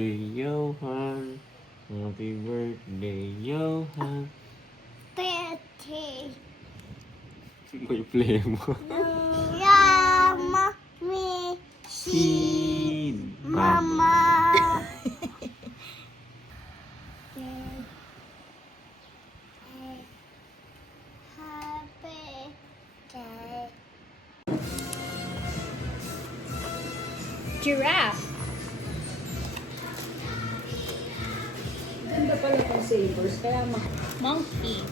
birthday, Johan. Happy birthday, Johan. Birthday. May play mo. Mama, me, Si Mama. Happy day. Giraffe. Ganda pala itong sabers, kaya Monkey.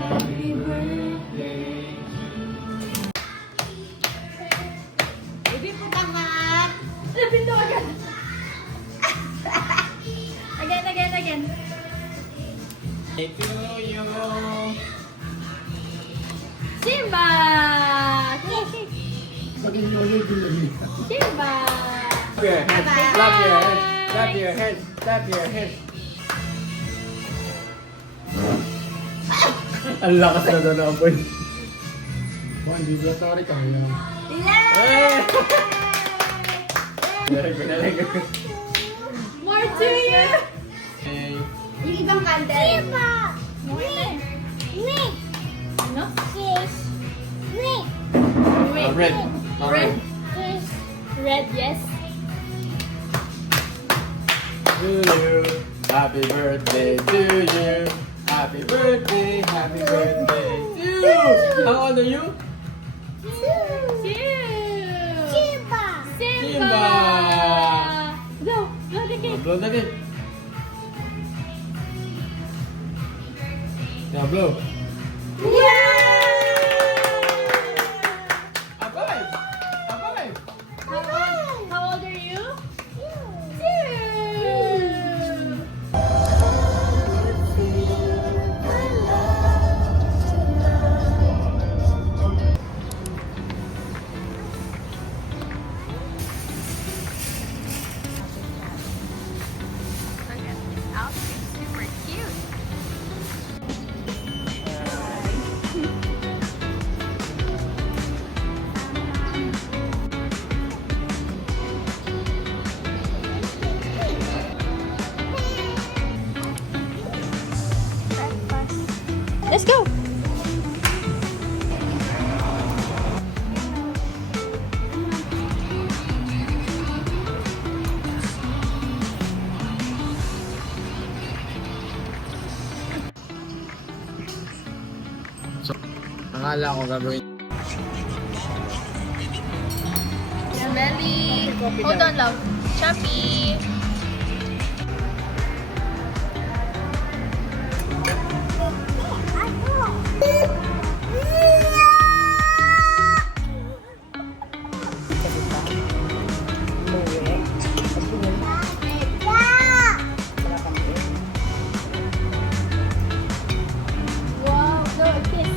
Happy birthday. Hindi po tamat. Lapit agad. Again. Thank you. Simba! Maging lolo din lang. Simba! Clap your hands. Clap your hands. Clap your hands. Ang lakas na doon ako, boy. Hindi ba sorry kaya? Galing. More to you! Hey. Yung ibang candle. Diba? Me, Ano? kiss. Me, Red. Red. kiss. Red, yes. To you. Happy birthday to you. Happy birthday to you. How old are you? Cute! Diba? Simba! Go the cake. Blow the cake. Now blow. Five. How old are you? Two. Super cute. Let's go! So, akala ko gagawin. Smelly. Hold on, love. Choppy. Wow, no, a kiss.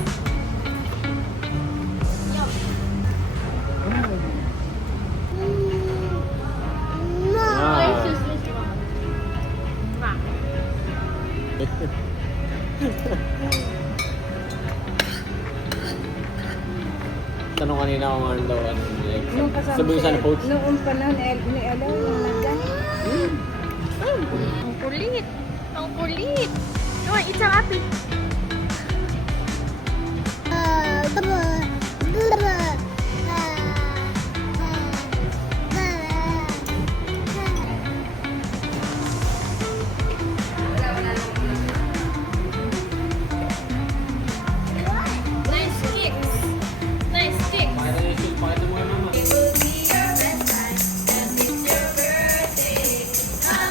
Ah. Tanong kanina kung ano daw ano. Nung kasama Sabi ko sana coach. Noong panahon, ni Elo, yung nagdan. Ang kulit. Ang kulit. Come on, eat some apple. Nice kicks. Nice kicks. Pakita mo kay mama.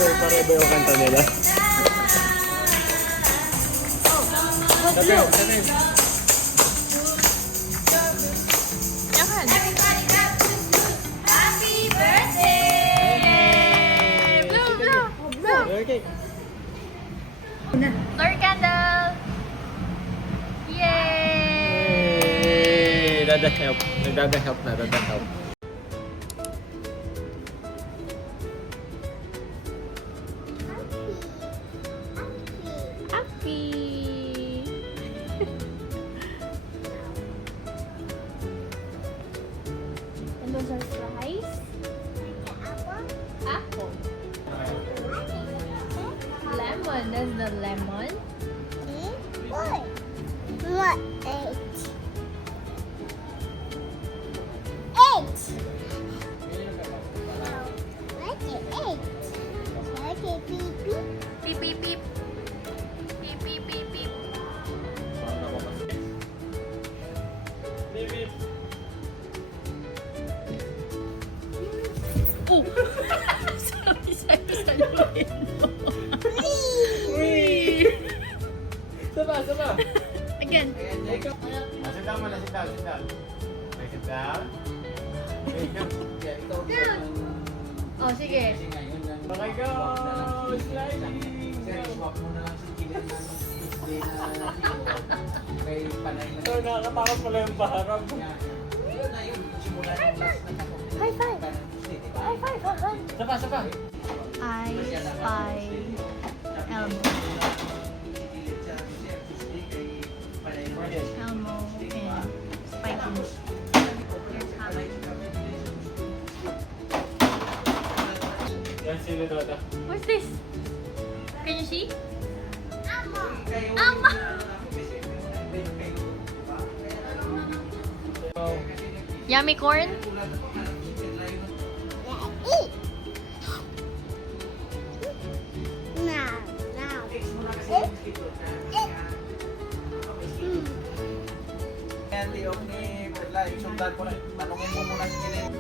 So, pare-iba yung kanta nila. Sabi. Yakan. Happy birthday! Blow. Okay. Flower candle. Yay! Dada-help. Nagdada-help na. Dada-help. Happy. Those are fries. Apple. Lemon. That's the lemon. What? Eight. Eight. Okay, eight. Okay, beep, beep. Beep, beep, beep. Beep, beep, beep, beep. Oh! Sabi sa luhin mo. Saba. Again. Sit down muna, sit down. Okay, sit down. Okay, go. Down. Oh, sige. Okay, go. Sliding. So, nakakatakot pala yung paharap. High five. High five. Saba. I spy Elmo. Elmo and Spikey. Here's Hannah. Yan sino Dota. What's this? Can you see? Amo. Ama! Yummy corn? Eat. Now. Hindi, okay. Sundan mo na. Tanongin mo muna si Kirin.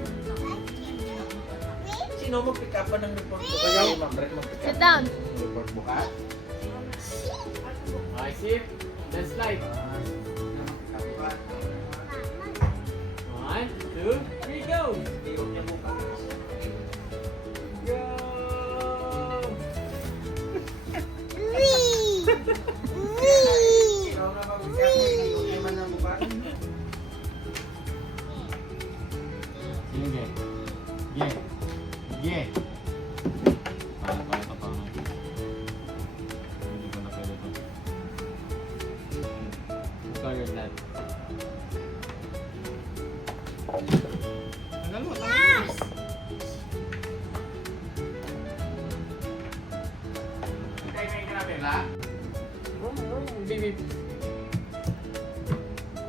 Sino mo pick up ng report mo? Kayo? Sit down. Report bukas? Okay, sit. Then slide. 1, 2, 3, go! Go! Sige. Paano ba ito pa? Hindi ko na pwede ito. Color that. Tagal mo. Yes. May kinapila? Beep.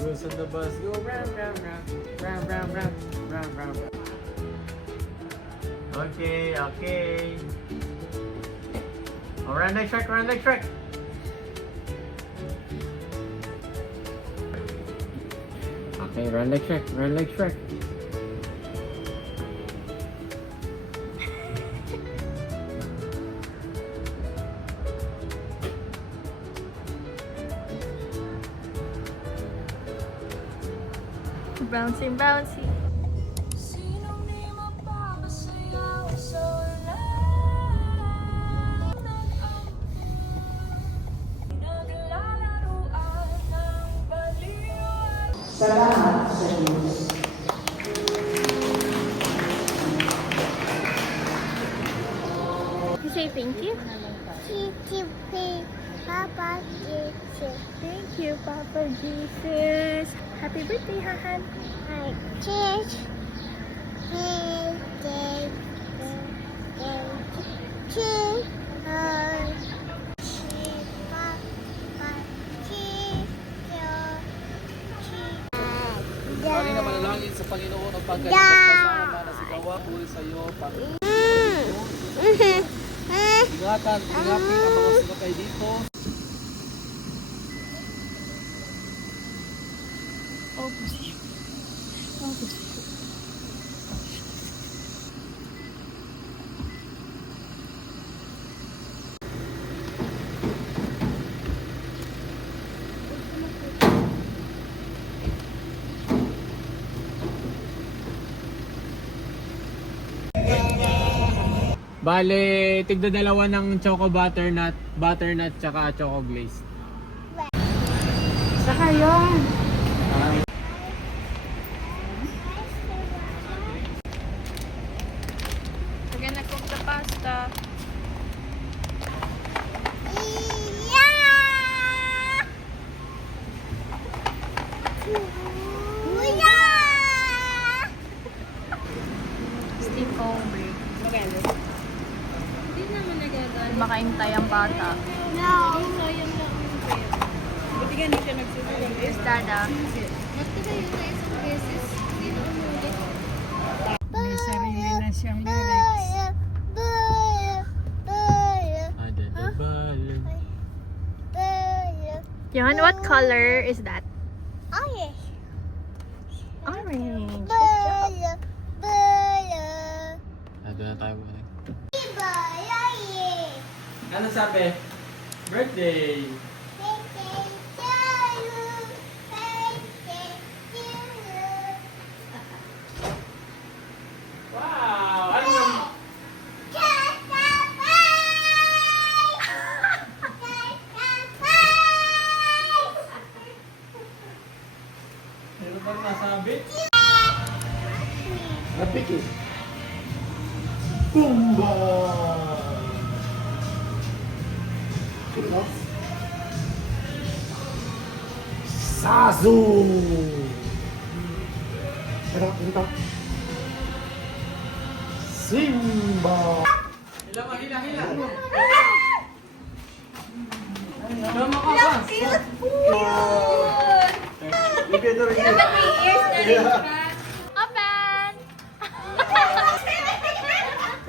Wheels on the bus go round. Okay. Oh, run like track. Okay, run like track. Bouncy. Salamat sa Diyos. You say thank you? Papa, Jesus. Thank you, Papa Jesus. Happy birthday, Hahan. Hi, cheers. Hey, cheers. Kami na manalangin sa Panginoon ang pagkaligtas pasama na si Kawapul sa iyo. Ingatan ang mga sinakay dito. Bale, tigda dalawa ng choco butternut tsaka choco glaze. Saka yun. We're gonna cook the pasta. Sleepover. Maganda. Makaintay ang bata. No. Buti nga hindi siya nagsusunod. Is Dada? May sarili na siyang lyrics. Johan, what color is that? Orange. Orange. Nandun na tayo muna. Bye. Ano sabi? Birthday! Wow! Ano naman? Ano bang nasabi? Napikit. Pumba! Sazu! Simba! Hila mo, hila, hila! Hila mo ka ba? Open!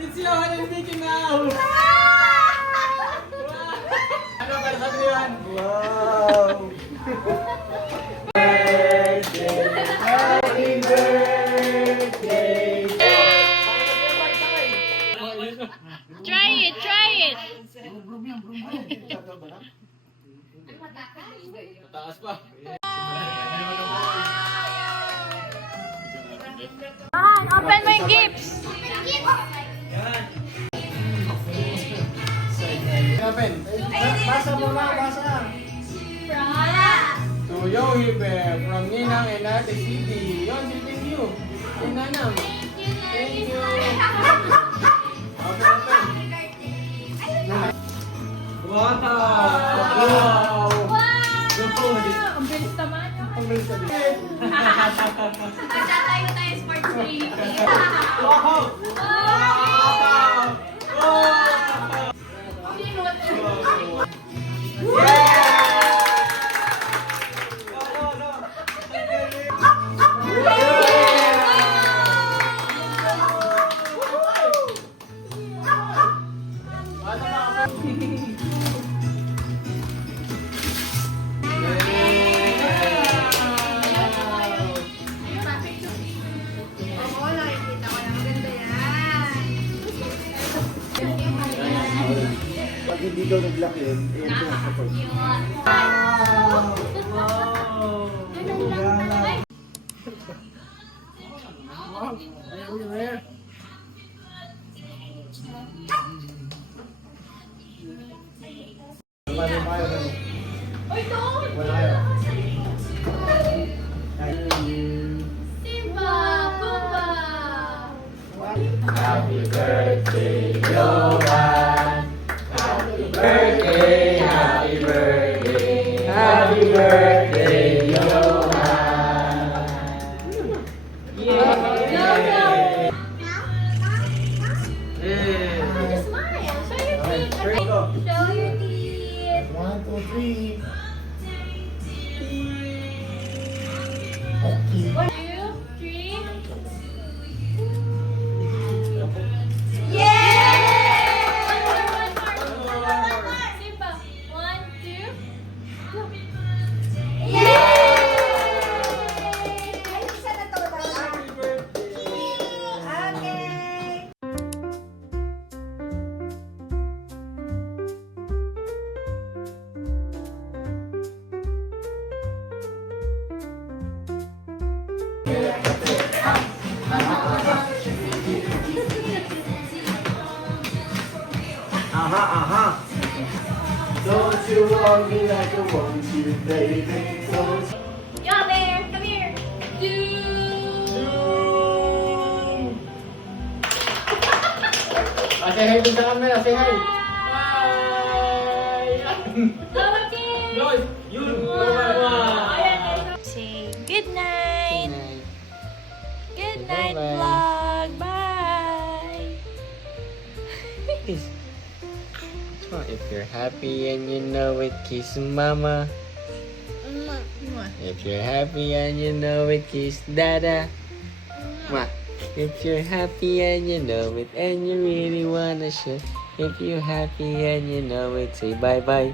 It's Johan and Mickey Mouse! Ano ba sabi ni Johan? Wow! Happy birthday! Try it, try it! Taas pa. Open mo yung gifts! Open. Basa mo na, basa. To Young Hiper from Ninang and Ate City. Yon, thank you. Kay Nanang. Thank you. Open, open. Wow! Wow! Ang bilis naman yun. Ang bilis na din. Magtatayo tayo sports day. Wow! Wow! Pag hindi daw naglaki, eh, ito ang support. Wala kayo. Happy birthday, Johan. Happy birthday, happy birthday, happy birthday, Johan. Yay! Show your teeth. 1, 2, 3. One, two, three. Yay! One more. Simba. One, two, go. Yay! Aha, aha. Don't you want me like I want you, baby? Don't you? Yo, bear, come here. Say hi din sa camera, say hi. Lloyd, yun. Say good night. Good night, vlog. Bye. Kiss. If you're happy and you know it, kiss mama. If you're happy and you know it, kiss dada. If you're happy and you know it and you really wanna show. If you're happy and you know it, say bye bye.